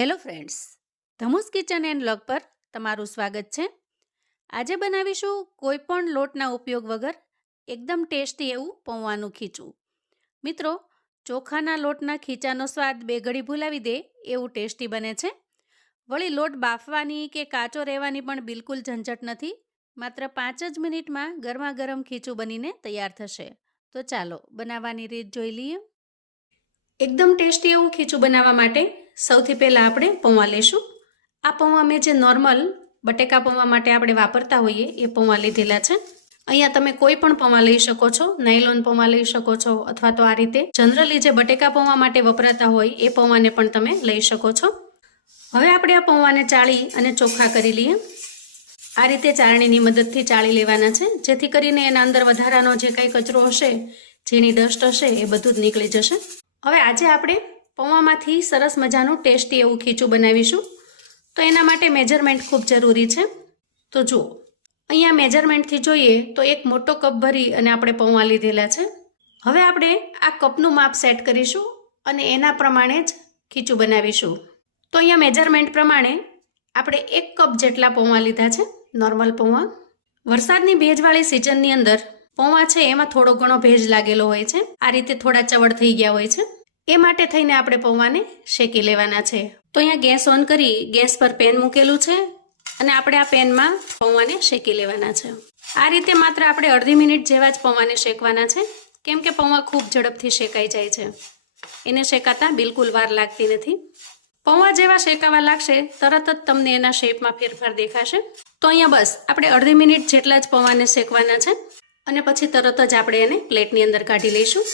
Hello friends, Dhamus kitchen and blog પર તમારું સ્વાગત છે. આજે બનાવીશું કોઈ પણ લોટના ઉપયોગ વગર એકદમ ટેસ્ટી એવું પૌવાનું ખીચું. મિત્રો, ચોખાના લોટના ખીચાનો સ્વાદ બે ઘડી ભૂલાવી દે એવું ટેસ્ટી બને છે. વળી લોટ બાફવાની કે કાચો રહેવાની પણ બિલકુલ ઝંઝટ નથી, માત્ર પાંચ જ મિનિટમાં ગરમા ગરમ ખીચું બનીને તૈયાર થશે. તો ચાલો, બનાવવાની રીત જોઈ લઈએ. એકદમ ટેસ્ટી એવું ખીચું બનાવવા માટે સૌથી પહેલાં આપણે પૌવા લઈશું. આ પૌવા મેં જે નોર્મલ બટેકા પૌવા માટે આપણે વાપરતા હોઈએ એ પૌવા લીધેલા છે. અહીંયા તમે કોઈ પણ પૌવા લઈ શકો છો, નાયલોન પૌવા લઈ શકો છો અથવા તો આ રીતે જનરલી જે બટેકા પૌવા માટે વપરાતા હોય એ પૌવાને પણ તમે લઈ શકો છો. હવે આપણે આ પૌવાને ચાળી અને ચોખ્ખા કરી લઈએ. આ રીતે ચાળણીની મદદથી ચાળી લેવાના છે, જેથી કરીને એના અંદર વધારાનો જે કાંઈ કચરો હશે, જેની ડસ્ટ હશે એ બધું જ નીકળી જશે. હવે આજે આપણે પૌવામાંથી સરસ મજાનું ટેસ્ટી એવું ખીચું બનાવીશું. તો એના માટે મેજરમેન્ટ ખૂબ જરૂરી છે. તો જુઓ, અહીંયા મેજરમેન્ટથી જોઈએ તો એક મોટો કપ ભરી અને આપણે પૌવા લીધેલા છે. હવે આપણે આ કપનું માપ સેટ કરીશું અને એના પ્રમાણે જ ખીચું બનાવીશું. તો અહીંયા મેજરમેન્ટ પ્રમાણે આપણે એક કપ જેટલા પૌવા લીધા છે, નોર્મલ પૌવા. વરસાદની ભેજવાળી સિઝનની અંદર પૌવા છે, એમાં થોડો ઘણો ભેજ લાગેલો હોય છે. આ રીતે થોડા ચવડ થઈ ગયા હોય છે. એ માટે થઈને આપણે પૌવાને શેકી લેવાના છે. તો અહીંયા ગેસ ઓન કરી, ગેસ પર પેન મૂકેલું છે અને આપણે આ પેનમાં પૌવાને શેકી લેવાના છે. આ રીતે માત્ર આપણે અડધી મિનિટ જેવા જ પૌવાને શેકવાના છે. કેમ કે પૌવા ખૂબ ઝડપથી શેકાઈ જાય છે. એને શેકાતા બિલકુલ વાર લાગતી નથી. પૌવા જેવા શેકાવા લાગશે, તરત જ તમને એના શેપમાં ફેરફાર દેખાશે. તો અહીંયા બસ, આપણે અડધી મિનિટ જેટલા જ પૌવાને શેકવાના છે. અને પછી તરત જ આપણે એને પ્લેટની અંદર કાઢી લઈશું.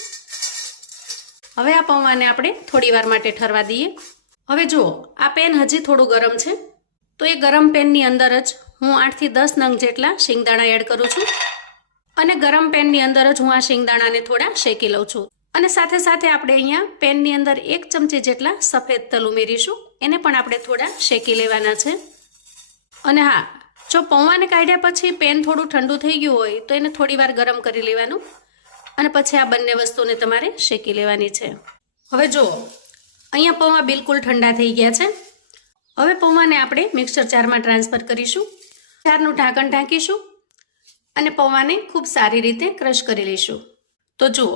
હવે આ પૌવાને આપણે થોડી વાર માટે ઠરવા દઈએ. હવે જુઓ, આ પેન હજી થોડું ગરમ છે. તો એ ગરમ પેનની અંદર જ હું આઠથી દસ નંગ જેટલા શિંગદાણા એડ કરું છું. અને ગરમ પેનની અંદર જ હું આ શિંગદાણાને થોડા શેકી લઉં છું. અને સાથે સાથે આપણે અહીંયા પેનની અંદર એક ચમચી જેટલા સફેદ તલ ઉમેરીશું. એને પણ આપણે થોડા શેકી લેવાના છે. અને હા જો પૌવાને કાઢ્યા પછી પેન થોડું ઠંડુ થઈ ગયું હોય, તો એને થોડી વાર ગરમ કરી લેવાનું. અને પછી આ બંને વસ્તુને તમારે શેકી લેવાની છે. હવે જુઓ, અહીંયા પૌવા બિલકુલ ઠંડા થઈ ગયા છે. હવે પૌવાને આપણે મિક્સર જારમાં ટ્રાન્સફર કરીશું. જારનું ઢાંકણ ઢાંકીશું અને પૌવાને ખૂબ સારી રીતે ક્રશ કરી લઈશું. તો જુઓ,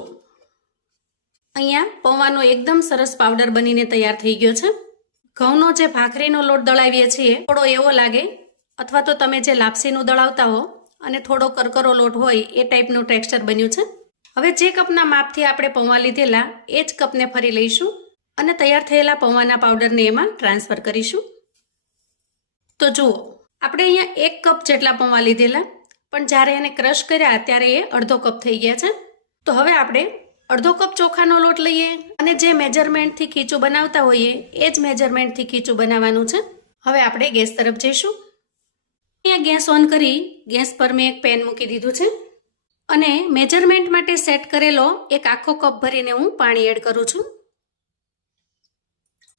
અહીંયા પૌવાનો એકદમ સરસ પાવડર બનીને તૈયાર થઈ ગયો છે. ઘઉંનો જે ભાખરીનો લોટ દળાવીએ છીએ, થોડો એવો લાગે અથવા તો તમે જે લાપસીનું દળાવતા હો અને થોડો કરકરો લોટ હોય એ ટાઈપનું ટેક્સચર બન્યું છે. હવે જે કપના માપથી આપણે પૌવા લીધેલા, એ જ કપને ફરી લઈશું અને તૈયાર થયેલા પૌવાના પાવડરને એમાં ટ્રાન્સફર કરીશું. તો જુઓ, આપણે અહીંયા એક કપ જેટલા પૌવા લીધેલા, પણ જ્યારે એને ક્રશ કર્યા ત્યારે એ અડધો કપ થઈ ગયા છે. તો હવે આપણે અડધો કપ ચોખાનો લોટ લઈએ અને જે મેજરમેન્ટથી ખીચું બનાવતા હોઈએ, એ જ મેજરમેન્ટથી ખીચું બનાવવાનું છે. હવે આપણે ગેસ તરફ જઈશું. ગેસ ઓન કરી, ગેસ પર મેં એક પેન મૂકી દીધું છે. અને મેજરમેન્ટ માટે સેટ કરેલો એક આખો કપ ભરીને હું પાણી એડ કરું છું.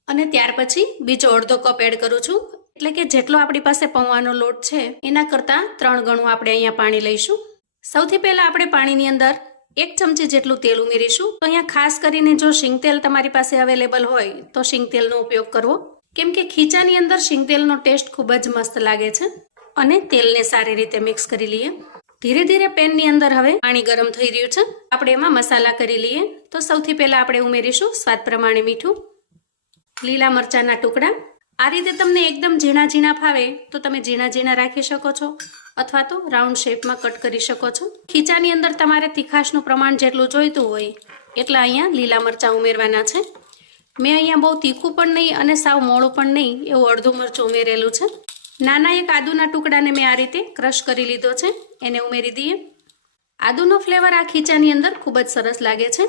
અને ત્યાર પછી બીજો અડધો કપ એડ કરું છું. એટલે કે જેટલો આપણી પાસે પૌવાનો લોટ છે, એના કરતાં ત્રણ ગણું આપણે અહીંયા પાણી લઈશું. સૌથી પહેલાં આપણે પાણીની અંદર એક ચમચી જેટલું તેલ ઉમેરીશું. તો અહીંયા ખાસ કરીને જો શિંગતેલ તમારી પાસે અવેલેબલ હોય, તો શિંગતેલનો ઉપયોગ કરવો. કેમ કે ખીચાની અંદર શિંગતેલનો ટેસ્ટ ખૂબ જ મસ્ત લાગે છે. અને તેલને સારી રીતે મિક્સ કરી લઈએ. ધીરે ધીરે પેનની અંદર હવે પાણી ગરમ થઈ રહ્યું છે. આપણે એમાં મસાલા કરી લઈએ. તો સૌથી પહેલાં આપણે ઉમેરીશું સ્વાદ પ્રમાણે મીઠું, લીલા મરચાના ટુકડા. આ રીતે તમને એકદમ ઝીણા ઝીણા ફાવે તો તમે ઝીણા ઝીણા રાખી શકો છો અથવા તો રાઉન્ડ શેપમાં કટ કરી શકો છો. ખીચાની અંદર તમારે તીખાશનું પ્રમાણ જેટલું જોઈતું હોય એટલા અહીંયા લીલા મરચાં ઉમેરવાના છે. મેં અહીંયા બહુ તીખું પણ નહીં અને સાવ મોળું પણ નહીં એવું અડધું મરચું ઉમેરેલું છે. નાના એક આદુના ટુકડાને મેં આ રીતે ક્રશ કરી લીધો છે. એને ઉમેરી દઈએ. આદુનો ફ્લેવર આ ખીચાની અંદર ખૂબ જ સરસ લાગે છે.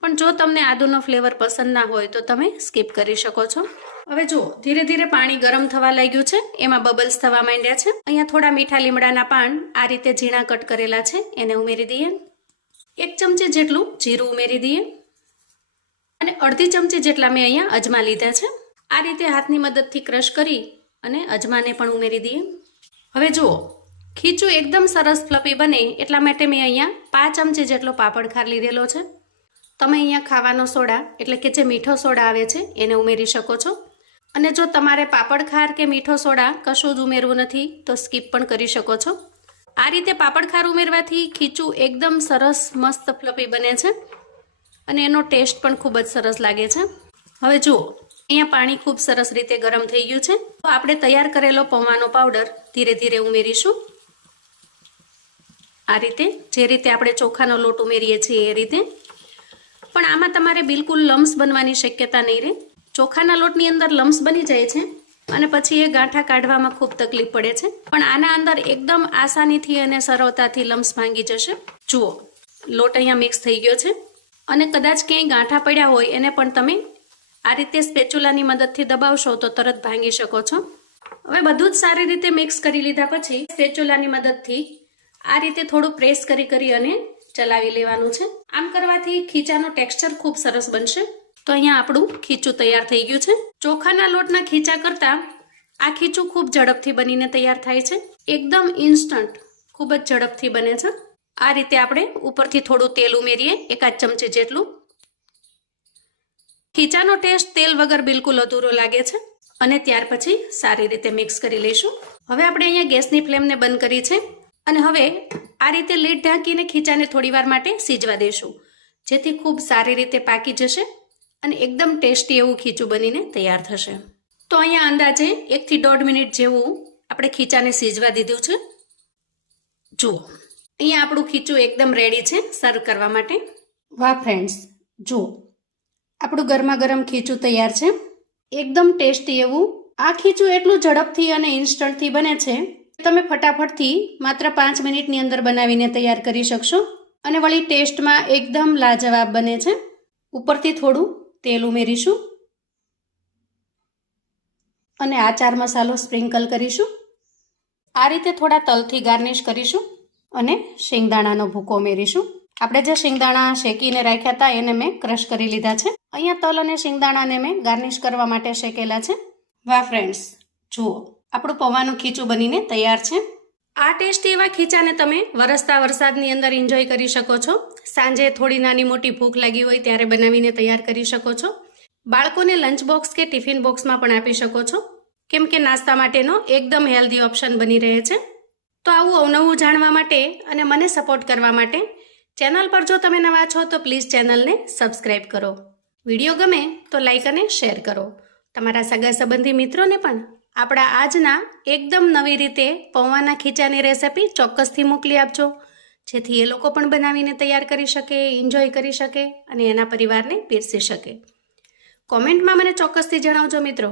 પણ જો તમને આદુનો ફ્લેવર પસંદ ના હોય તો તમે સ્કીપ કરી શકો છો. હવે જુઓ, ધીરે ધીરે પાણી ગરમ થવા લાગ્યું છે. એમાં બબલ્સ થવા માંડ્યા છે. અહીંયા થોડા મીઠા લીમડાના પાન આ રીતે ઝીણા કટ કરેલા છે. એને ઉમેરી દઈએ. એક ચમચી જેટલું જીરું ઉમેરી દઈએ. અને અડધી ચમચી જેટલા મેં અહીંયા અજમા લીધા છે. આ રીતે હાથની મદદથી ક્રશ કરી અને અજમાને પણ ઉમેરી દઈએ. હવે જુઓ, ખીચું એકદમ સરસ ફ્લપી બને એટલા માટે મેં અહીંયા પાંચ ચમચી જેટલો પાપડ ખાર લીધેલો છે. તમે અહીંયા ખાવાનો સોડા, એટલે કે જે મીઠો સોડા આવે છે, એને ઉમેરી શકો છો. અને જો તમારે પાપડ ખાર કે મીઠો સોડા કશું જ ઉમેરવું નથી, તો સ્કીપ પણ કરી શકો છો. આ રીતે પાપડ ખાર ઉમેરવાથી ખીચું એકદમ સરસ મસ્ત ફ્લફી બને છે. અને એનો ટેસ્ટ પણ ખૂબ જ સરસ લાગે છે. હવે જુઓ અહીંયા પાણી ખૂબ સરસ રીતે ગરમ થઈ ગયું છે. તો આપણે તૈયાર કરેલો પૌવાનો પાવડર ધીરે ધીરે ઉમેરીશું. આ રીતે, જે રીતે આપણે ચોખાનો લોટ ઉમેરીએ છીએ એ રીતે. પણ આમાં તમારે બિલકુલ લમ્સ બનવાની શક્યતા નહીં રહે. ચોખાના લોટની અંદર લમ્સ બની જાય છે અને પછી એ ગાંઠા કાઢવામાં ખૂબ તકલીફ પડે છે. પણ આના અંદર એકદમ આસાનીથી અને સરળતાથી લમ્સ ભાંગી જશે. જુઓ, લોટ અહીંયા મિક્સ થઈ ગયો છે. અને કદાચ ક્યાંય ગાંઠા પડ્યા હોય એને પણ તમે આ રીતે સ્પેચ્યુલાની મદદથી દબાવશો તો તરત ભાંગી શકો છો. હવે બધું જ સારી રીતે મિક્સ કરી લીધા પછી સ્પેચ્યુલાની મદદથી આ રીતે થોડું પ્રેસ કરી કરી અને ચલાવી લેવાનું છે. આમ કરવાથી ખીચાનો ટેક્સચર ખૂબ સરસ બનશે. તો અહીંયા આપણું ખીચું તૈયાર થઈ ગયું છે. ચોખાના લોટના ખીચા કરતાં આ ખીચું ખૂબ ઝડપથી બનીને તૈયાર થાય છે. એકદમ ઇન્સ્ટન્ટ ખૂબ જ ઝડપથી બને છે. આ રીતે આપણે ઉપરથી થોડું તેલ ઉમેરીએ, એકાદ ચમચી જેટલું. ખીચાનો ટેસ્ટ તેલ વગર બિલકુલ અધૂરો લાગે છે અને ત્યાર પછી સારી રીતે મિક્સ કરી લઈશું. હવે આપણે અહીંયા ગેસની ફ્લેમને બંધ કરી છે અને હવે આ રીતે લીડ ઢાંકીને ખીચાને થોડીવાર માટે સીજવા દઈશું. જેથી ખૂબ સારી રીતે પાકી જશે અને એકદમ ટેસ્ટી એવું ખીચું બનીને તૈયાર થશે. તો અહીંયા અંદાજે એકથી દોઢ મિનિટ જેવું આપણે ખીચાને સીજવા દીધું છે. જુઓ, અહીંયા આપણું ખીચું એકદમ રેડી છે સર્વ કરવા માટે. વાહ ફ્રેન્ડ્સ જુઓ. આપણું ગરમા ગરમ ખીચું તૈયાર છે. એકદમ ટેસ્ટી એવું. આ ખીચું એટલું ઝડપથી અને ઇન્સ્ટન્ટથી બને છે તમે ફટાફટથી માત્ર પાંચ મિનિટની અંદર બનાવીને તૈયાર કરી શકશો અને વળી ટેસ્ટમાં એકદમ લાજવાબ બને છે. ઉપરથી થોડું તેલ ઉમેરીશું અને આ ચાર મસાલો સ્પ્રિંકલ કરીશું. આ રીતે થોડા તલથી ગાર્નિશ કરીશું અને શિંગદાણાનો ભૂકો ઉમેરીશું. આપણે જે શિંગદાણા શેકીને રાખ્યા હતા એને મેં ક્રશ કરી લીધા છે. અહીંયા તલ અને શિંગદાણાને મેં ગાર્નિશ કરવા માટે શેકેલા છે. વાહ ફ્રેન્ડ્સ જુઓ, આપણું પૌવાનું ખીચું બનીને તૈયાર છે. આ ટેસ્ટી એવા ખીચાને તમે વરસતા વરસાદની અંદર એન્જોય કરી શકો છો. સાંજે થોડી નાની મોટી ભૂખ લાગી હોય ત્યારે બનાવીને તૈયાર કરી શકો છો. બાળકોને લંચ બોક્સ કે ટિફિન બોક્સમાં પણ આપી શકો છો. કેમ કે નાસ્તા માટેનો એકદમ હેલ્ધી ઓપ્શન બની રહે છે. તો આવું અવનવું જાણવા માટે અને મને સપોર્ટ કરવા માટે ચેનલ પર જો તમે નવા છો તો પ્લીઝ ચેનલને સબસ્ક્રાઈબ કરો. વીડિયો ગમે તો લાઈક અને શેર કરો. તમારા સગા સંબંધી મિત્રોને પણ આપણા આજના એકદમ નવી રીતે પૌવાના ખીચાની રેસિપી ચોક્કસથી મોકલી આપજો. જેથી એ લોકો પણ બનાવીને તૈયાર કરી શકે એન્જોય કરી શકે અને એના પરિવારને પીરસી શકે. કોમેન્ટમાં મને ચોક્કસથી જણાવજો મિત્રો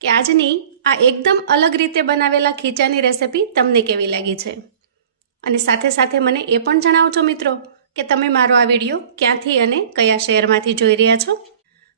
કે આજની આ એકદમ અલગ રીતે બનાવેલા ખીચાની રેસિપી તમને કેવી લાગી છે? અને સાથે સાથે મને એ પણ જણાવજો મિત્રો કે તમે મારો આ વીડિયો ક્યાંથી અને કયા શહેરમાંથી જોઈ રહ્યા છો?